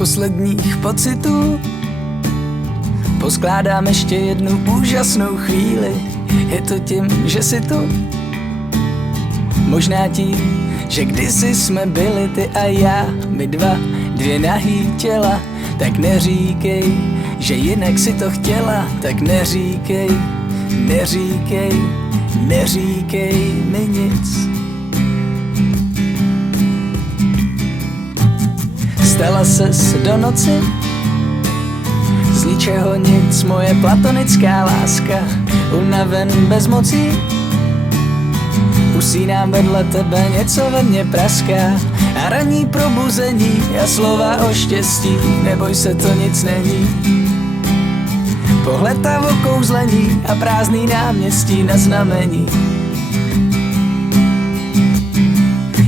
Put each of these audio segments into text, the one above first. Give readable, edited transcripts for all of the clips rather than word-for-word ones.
posledních pocitů poskládám ještě jednu úžasnou chvíli. Je to tím, že jsi tu, možná tím, že kdysi jsme byli ty a já, my dva, dvě nahý těla. Tak neříkej, že jinak si to chtěla, tak neříkej, neříkej, neříkej mi nic. Stala ses do noci, z ničeho nic, moje platonická láska, unaven bez mocí. Usínám vedle tebe, něco ve mně praská a ranní probuzení a slova o štěstí. Neboj se, to nic není. Pohled a okouzlení a prázdný náměstí na znamení.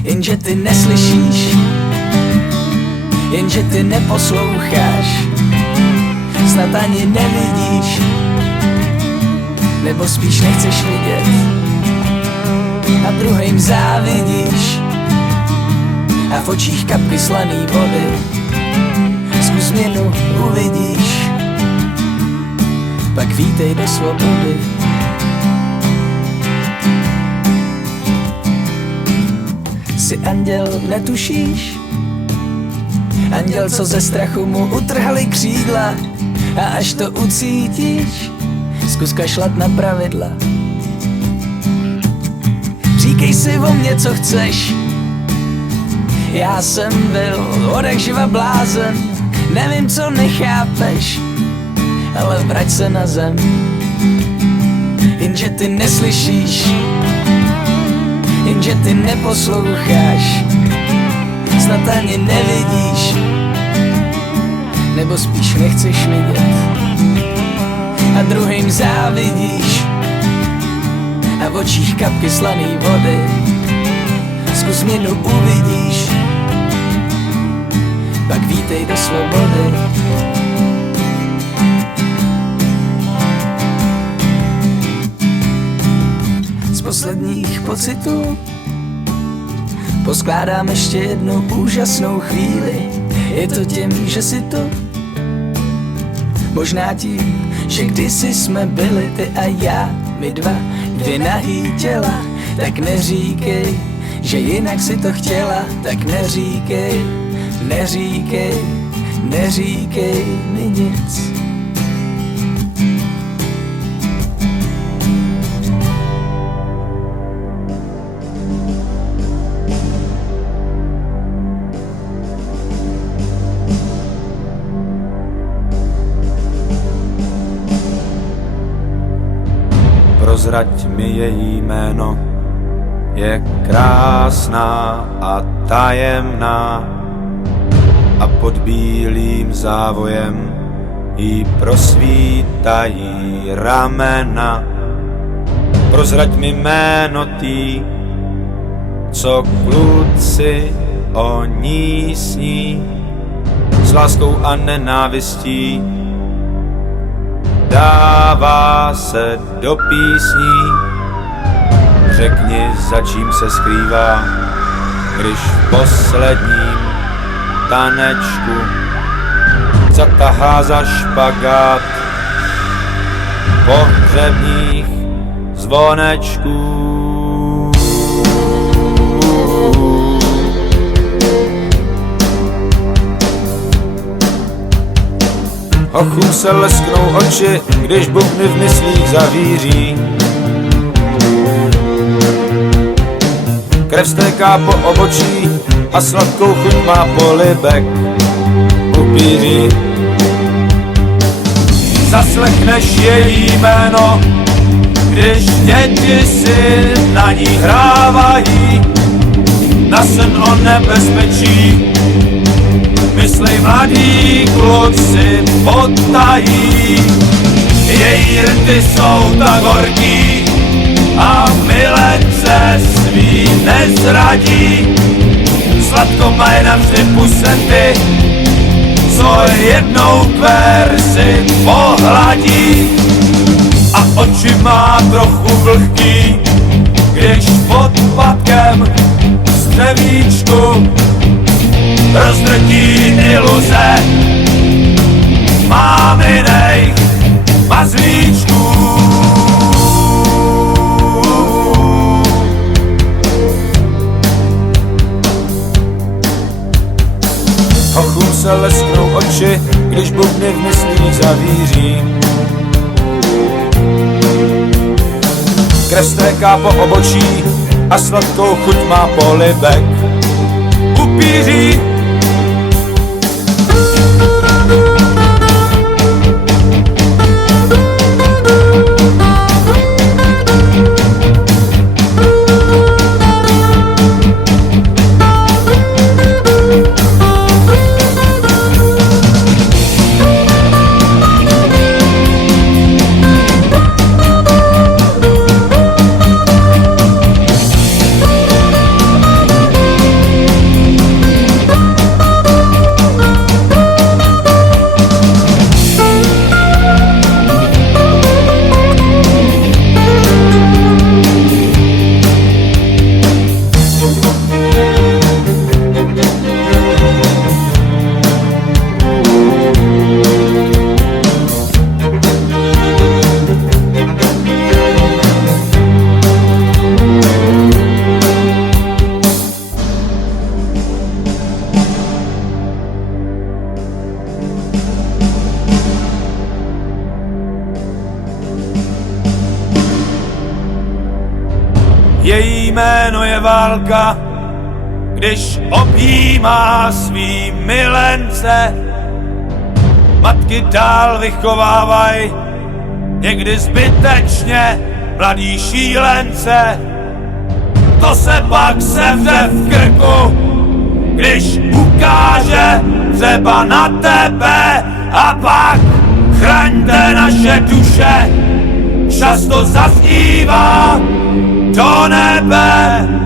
Jenže ty neslyšíš, jenže ty neposloucháš, snad ani nevidíš, nebo spíš nechceš vidět a druhým závidíš a v očích kapky slaný vody. Zkus změnu, uvidíš, pak vítej do svobody. Jsi anděl, netušíš, anděl, co ze strachu mu utrhali křídla, a až to ucítíš, zkus kašlat na pravidla. Říkej si o mě, co chceš, já jsem byl odjakživa blázen. Nevím, co nechápeš, ale vrať se na zem. Jenže ty neslyšíš, jenže ty neposloucháš, snad ani nevidíš, nebo spíš nechceš vidět a druhým závidíš a v očích kapky slaný vody. Zkus změnu, uvidíš, pak vítej do svobody. Z posledních pocitů poskládám ještě jednu úžasnou chvíli. Je to tím, že jsi tu, možná tím, že kdysi jsme byli ty a já, my dva, dvě nahý těla. Tak neříkej, že jinak si to chtěla, tak neříkej, neříkej, neříkej mi nic. Prozrať mi její jméno, je krásná a tajemná a pod bílým závojem jí prosvítají ramena. Prozrať mi jméno tý, co kluci o ní sní, s láskou a nenávistí dává se do písní. Řekni, za čím se skrývá, když v posledním tanečku zatahá za špagát pohřebních zvonečků. Hochům se lesknou oči, když bubny v myslích zavíří. Krev stéká po obočí a sladkou chuť má polibek upíří. Zaslechneš její jméno, když děti si na ní hrávají, na sen o nebezpečí. Myslej, mladí kluci potají, její rty jsou tak horký a milence svý nezradí. Sladko mají navždy pusenty, co jednou versi pohladí. A oči má trochu vlhký, když pod patkem z dřevíčku rozdrtí iluze máminej mazlíčků. Hochům se lesknou oči, když bubny v myslích zavíří. Krev stéká po obočí a sladkou chuť má polibek upíří. Její jméno je válka, když objímá svý milence. Matky dál vychovávaj, někdy zbytečně, mladý šílence. To se pak sevře v krku, když ukáže třeba na tebe, a pak chraňte naše duše, často zaznívá do nebe.